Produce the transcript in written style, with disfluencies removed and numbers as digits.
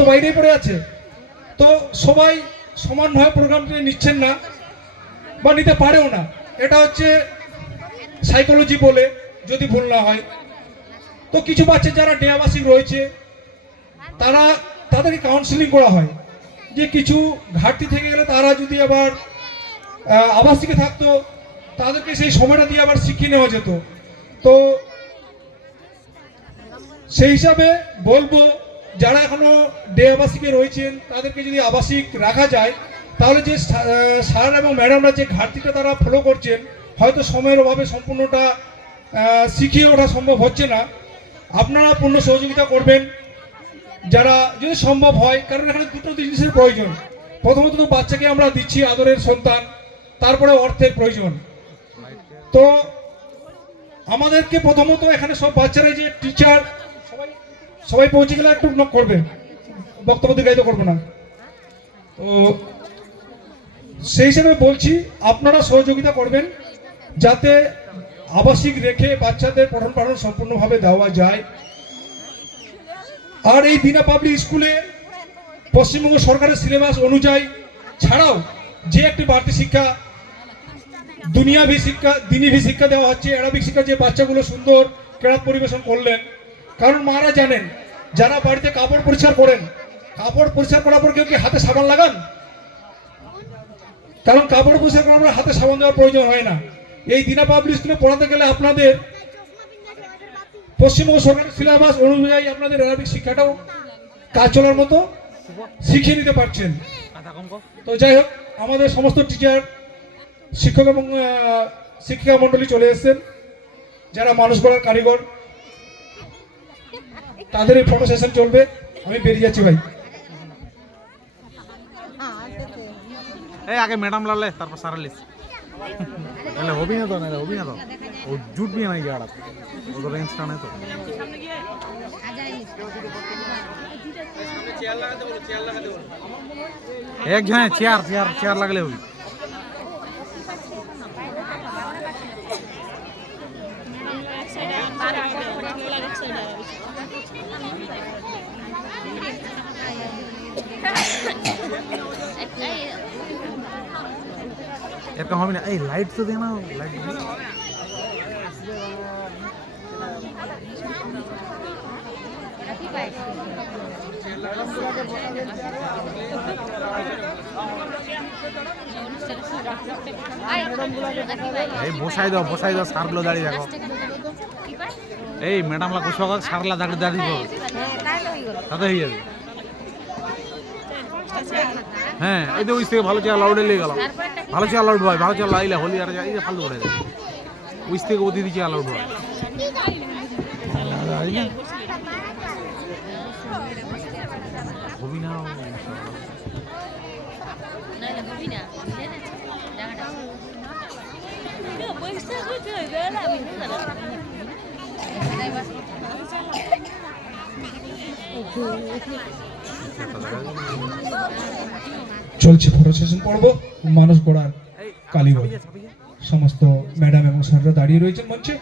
তো বাইরেই পড়ে আছে। তো সবাই সমানভাবে প্রোগ্রামটি নিচ্ছেন না বা নিতে পারেও না, এটা হচ্ছে সাইকোলজি বলে, যদি ভুল না হয়। তো কিছু বাচ্চা যারা ডে আবাসিক রয়েছে তাদেরকে কাউন্সিলিং করা হয় যে কিছু ঘাটতি থেকে গেলে তারা যদি আবার আবাসিকে থাকতো তাদেরকে সেই সময়টা দিয়ে আবার শিখিয়ে নেওয়া যেত। তো সেই হিসাবে বলবো যারা এখনো ডে আবাসিকে রয়েছেন তাদেরকে যদি আবাসিক রাখা যায় তাহলে যে স্যার এবং ম্যাডামরা যে ঘাটতিটা তারা ফলো করছেন হয়তো সময়ের অভাবে সম্পূর্ণটা শিখিয়ে ওঠা সম্ভব হচ্ছে না। আপনারা পূর্ণ সহযোগিতা করবেন যারা যদি সম্ভব হয়, কারণ এখানে দুটো জিনিসের প্রয়োজন। প্রথমত তো বাচ্চাকে আমরা দিচ্ছি আদরের সন্তান, তারপরে অর্থের প্রয়োজন। তো আমাদেরকে প্রথমত এখানে সব বাচ্চারা যে টিচার সবাই পৌঁছে গেলে একটু নক করবে, বক্তব্য দীর্ঘায়িত করবো না। তো সেই হিসেবে বলছি আপনারা সহযোগিতা করবেন যাতে আবাসিক রেখে বাচ্চাদের পঠন পাঠন সম্পূর্ণভাবে দেওয়া যায়। আর এই বিনা পাবলিক স্কুলে পশ্চিমবঙ্গ সরকারের সিলেবাস অনুযায়ী ছাড়াও যে একটি বাড়তি শিক্ষা দুনিয়াভি শিক্ষা দিনীভি শিক্ষা দেওয়া হচ্ছে, অ্যারাবিক শিক্ষা, যে বাচ্চাগুলো সুন্দর কেরাত পরিবেশন করলেন। কারণ মারা জানেন যারা বাড়িতে কাপড় পরিষ্কার করেন, কাপড় পরিষ্কার করার পর কেউ কি হাতে সাবান লাগান? কারণ কাপড় পরিষ্কার করার পর হাতে সাবান দেওয়ার প্রয়োজন হয় না। এই দিনা পাবলিক স্কুলে পড়াতে গেলে আপনাদের পশ্চিমবঙ্গ সরকারের সিলেবাস অনুযায়ী আপনাদের অ্যারাবিক শিক্ষাটাও কাজ চলার মতো শিখিয়ে নিতে পারছেন। তো যাই হোক, আমাদের সমস্ত টিচার, শিক্ষক এবং শিক্ষিকা মন্ডলী চলে এসেছেন, যারা মানুষ গড়ার কারিগর, তাদের এই ফটো সেশন চলবে। আমি বেরিয়ে যাচ্ছি ভাই। এই আগে ম্যাডাম লালে তারপর সারা লিস তাহলে হবি না তো ও জুট भी नहीं गाड़ा वो रेंज का नहीं तो एक जने चेयर लगले होगी। এরকম হবে না, এই লাইট তো দে না, লাইট এই বসাই দাও সারগুলো দাঁড়িয়ে দেখো। এই ম্যাডামলা কুসক সারলা দাঁড়িয়ে দাঁড়িয়ে তাতে হয়ে যাবে। হ্যাঁ এই তো ওই থেকে ভালো চেয়ার লাউডে লেগে গেল, ভালো চেয়ার লাউড হয়, ভালো চেয়ার লাইলে হলি আর এই যে ফালতু করে যায় ওই থেকে ওদি দিয়ে চেয়ার লাউড হয়। হবি না চলছে ফটো সেশন পর্ব মানুষ গড়ার কালীগঞ্জ। সমস্ত ম্যাডাম এবং স্যাররা দাঁড়িয়ে রয়েছেন মঞ্চে।